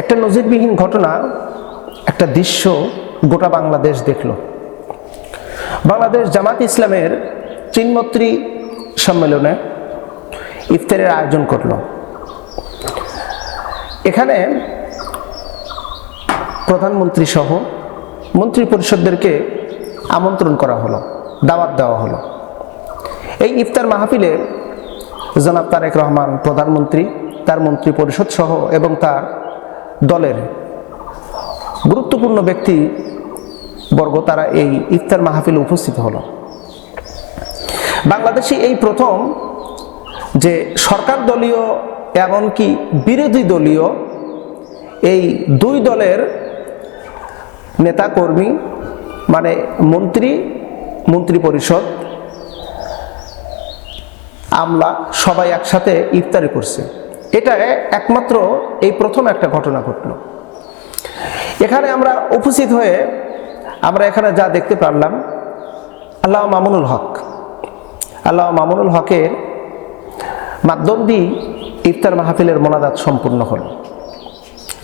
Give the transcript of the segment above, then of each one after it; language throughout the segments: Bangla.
একটা নজিরবিহীন ঘটনা, একটা দৃশ্য গোটা বাংলাদেশ দেখল। বাংলাদেশ জামাত ইসলামের চিন্মত্রী সম্মেলনে ইফতারের আয়োজন করল। এখানে প্রধানমন্ত্রী সহ মন্ত্রী পরিষদদেরকে আমন্ত্রণ করা হলো, দাওয়াত দেওয়া হলো। এই ইফতার মাহফিলে জনাব তারেক রহমান প্রধানমন্ত্রী, তার মন্ত্রী পরিষদ সহ এবং তার দলের গুরুত্বপূর্ণ ব্যক্তিবর্গ তারা এই ইফতার মাহফিলে উপস্থিত হলো। বাংলাদেশে এই প্রথম যে সরকার দলীয় এমনকি বিরোধী দলীয় এই দুই দলের নেতাকর্মী মানে মন্ত্রী পরিষদ, আমলা সবাই একসাথে ইফতারি করছে। এটা একমাত্র এই প্রথম একটা ঘটনা ঘটল। এখানে আমরা উপস্থিত হয়ে আমরা এখানে যা দেখতে পারলাম, আল্লামা মামুনুল হকের মাধ্যম দিয়ে ইফতার মাহফিলের মোনাজাত সম্পূর্ণ হলো।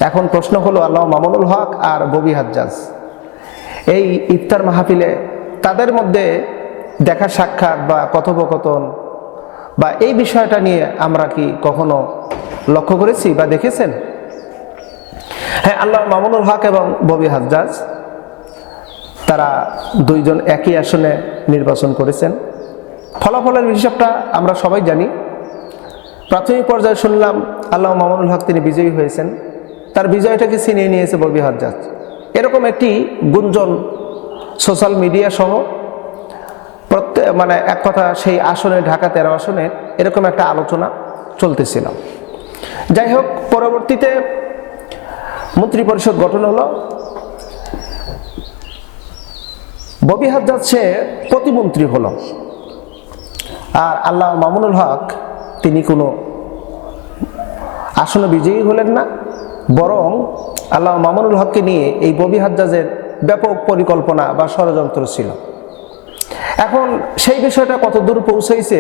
এখন প্রশ্ন হলো, আল্লামা মামুনুল হক আর ববি হাজ্জাজ এই ইফতার মাহফিলে তাদের মধ্যে দেখা সাক্ষাৎ বা কথোপকথন বা এই বিষয়টা নিয়ে আমরা কি কখনো লক্ষ্য করেছি বা দেখেছেন? হ্যাঁ, আল্লামা মামুনুল হক এবং ববি হাজ্জাজ তারা দুইজন একই আসনে নির্বাচন করেছেন। ফলাফলের হিসাবটা আমরা সবাই জানি। প্রাথমিক পর্যায়ে শুনলাম আল্লামা মামুনুল হক তিনি বিজয়ী হয়েছেন, তার বিজয়টাকে ছিনিয়ে নিয়েছে ববি হাজ্জাজ। এরকম একটি গুঞ্জন সোশ্যাল মিডিয়া সহ মানে এক কথা সেই আসনে, ঢাকা 13 আসনে এরকম একটা আলোচনা চলতেছিল। যাই হোক, পরবর্তীতে মন্ত্রী পরিষদ গঠন হলো। ববি হাজ্জাজ সে প্রতিমন্ত্রী হলো, আর আল্লামা মামুনুল হক তিনি কোনো আসনে বিজয়ী হলেন না, বরং আল্লামা মামুনুল হককে নিয়ে এই ববি হাজ্জাজের ব্যাপক পরিকল্পনা বা ষড়যন্ত্র ছিল। এখন সেই বিষয়টা কত দূর পৌঁছেছে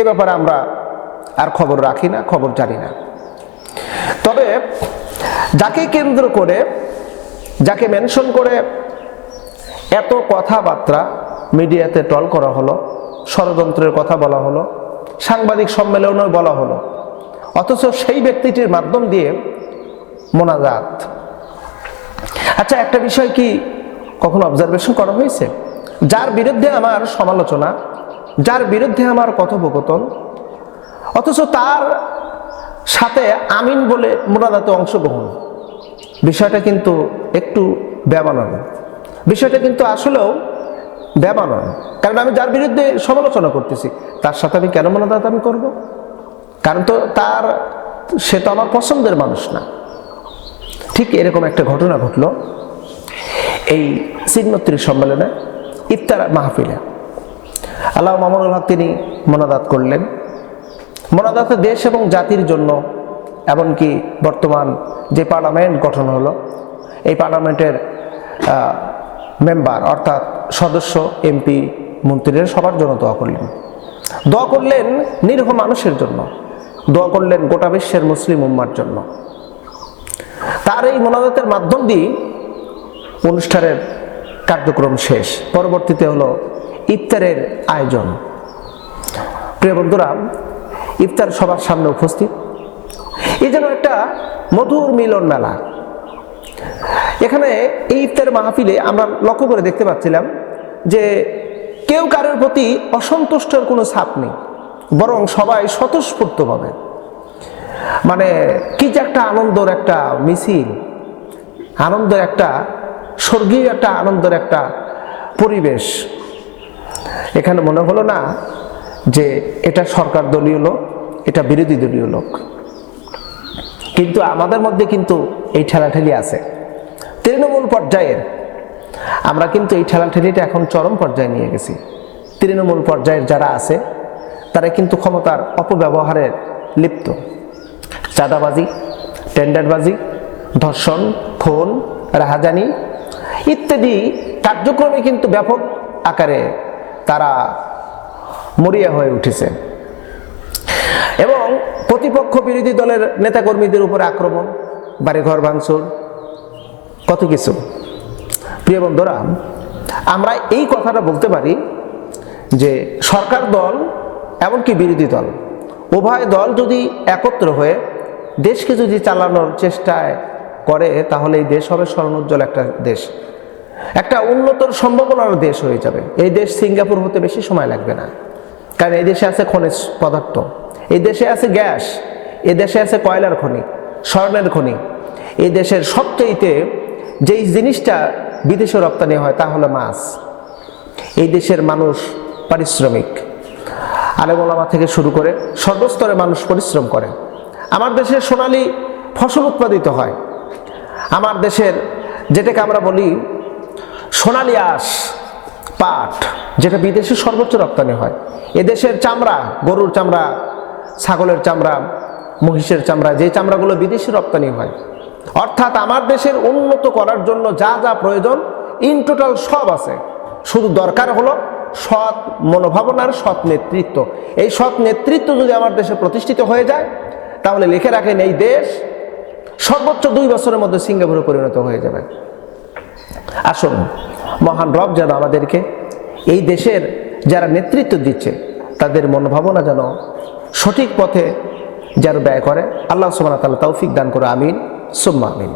এ ব্যাপারে আমরা আর খবর রাখি না, খবর জানি না। তবে যাকে কেন্দ্র করে, যাকে মেনশন করে এত কথাবার্তা মিডিয়াতে ট্রল করা হলো, ষড়যন্ত্রের কথা বলা হলো, সাংবাদিক সম্মেলনেও বলা হলো, অথচ সেই ব্যক্তিটির মাধ্যম দিয়ে মোনাজাত। আচ্ছা, একটা বিষয় কি কখনো অবজারভেশন করা হয়েছে? যার বিরুদ্ধে আমার সমালোচনা, যার বিরুদ্ধে আমার কথোপকথন, অথচ তার সাথে আমিন বলে মোনাজাতে অংশগ্রহণ, বিষয়টা কিন্তু একটু বেমানান। বিষয়টা কিন্তু আসলেও বেমানান। কারণ আমি যার বিরুদ্ধে সমালোচনা করতেছি তার সাথে আমি কেন মোনাজাত আমি করব? কারণ তো সে তো আমার পছন্দের মানুষ না। ঠিক এরকম একটা ঘটনা ঘটল এই চিন্মত্রী সম্মেলনে ইফতার মাহফিলে। আল্লামা মামুনুল হক তিনি মোনাজাত করলেন। মোনাজাতে দেশ এবং জাতির জন্য, এমনকি বর্তমান যে পার্লামেন্ট গঠন হলো এই পার্লামেন্টের মেম্বার অর্থাৎ সদস্য, এমপি, মন্ত্রীরা সবার জন্য দোয়া করলেন। দোয়া করলেন নিরীহ মানুষের জন্য, দোয়া করলেন গোটা বিশ্বের মুসলিম উম্মার জন্য। তার এই মোনাজাতের মাধ্যম দিয়ে অনুষ্ঠানের কার্যক্রম শেষ। পরবর্তীতে হলো ইফতারের আয়োজন। প্রিয় বন্ধুরা, ইফতার সবার সামনে উপস্থিত, এই যেন একটা মধুর মিলন মেলা। এখানে এই ইফতার মাহফিলে আমরা লক্ষ্য করে দেখতে পাচ্ছিলাম যে কেউ কারোর প্রতি অসন্তুষ্টের কোনো ছাপ নেই, বরং সবাই স্বতঃস্ফূর্তভাবে মানে কি যে একটা আনন্দের একটা মিছিল, আনন্দের একটা স্বর্গীয় একটা আনন্দের একটা পরিবেশ। এখানে মনে হলো না যে এটা সরকার দলীয় লোক, এটা বিরোধী দলীয় লোক। কিন্তু আমাদের মধ্যে কিন্তু এই ঠেলাঠেলি আছে তৃণমূল পর্যায়ের। আমরা কিন্তু এই ঠেলাঠেলিটা এখন চরম পর্যায়ে নিয়ে গেছি। তৃণমূল পর্যায়ের যারা আছে তারা কিন্তু ক্ষমতার অপব্যবহারে লিপ্ত। চাঁদাবাজি, টেন্ডারবাজি, ধর্ষণ, খুন, রাহাজানি ইত্যাদি কার্যক্রমে কিন্তু ব্যাপক আকারে তারা মরিয়া হয়ে উঠেছে এবং প্রতিপক্ষ বিরোধী দলের নেতাকর্মীদের উপরে আক্রমণ, বাড়িঘর ভাঙচুর, কত কিছু। প্রিয় বন্ধুরা, আমরা এই কথাটা বলতে পারি যে সরকার দল এমনকি বিরোধী দল উভয় দল যদি একত্র হয়ে দেশকে যদি চালানোর চেষ্টায় করে, তাহলে এই দেশ হবে স্বর্ণোজ্জ্বল একটা দেশ, একটা উন্নতর সম্ভাবনার দেশ হয়ে যাবে। এই দেশ সিঙ্গাপুর হতে বেশি সময় লাগবে না, কারণ এই দেশে আছে খনিজ পদার্থ, এই দেশে আছে গ্যাস, এই দেশে আছে কয়লার খনি, স্বর্ণের খনি। এই দেশের সবচেয়ে যেই জিনিসটা বিদেশে রপ্তানি হয় তা হলো মাছ। এই দেশের মানুষ পারিশ্রমিক, আলেম ওলামা থেকে শুরু করে সর্বস্তরে মানুষ পরিশ্রম করে। আমার দেশে সোনালী ফসল উৎপাদিত হয়। আমার দেশের যেটাকে আমরা বলি সোনালী আঁশ, পাট, যেটা বিদেশে সর্বোচ্চ রপ্তানি হয়। এদেশের চামড়া, গরুর চামড়া, ছাগলের চামড়া, মহিষের চামড়া, যে চামড়াগুলো বিদেশে রপ্তানি হয়। অর্থাৎ আমার দেশের উন্নত করার জন্য যা যা প্রয়োজন ইন টোটাল সব আছে, শুধু দরকার হলো সৎ মনোভাবনার, সৎ নেতৃত্ব। এই সৎ নেতৃত্ব যদি আমার দেশে প্রতিষ্ঠিত হয়ে যায়, তাহলে লিখে রাখেন এই দেশ সর্বোচ্চ 2 বছরের মধ্যে সিঙ্গাপুরে পরিণত হয়ে যাবে। আসুন, মহান রব যেন আমাদেরকে এই দেশের যারা নেতৃত্ব দিচ্ছে তাদের মনোভাবনা যেন সঠিক পথে যেন ব্যয় করে। আল্লাহ সুবহানাহু ওয়া তাআলা তৌফিক দান করে, আমিন সুম্মা আমিন।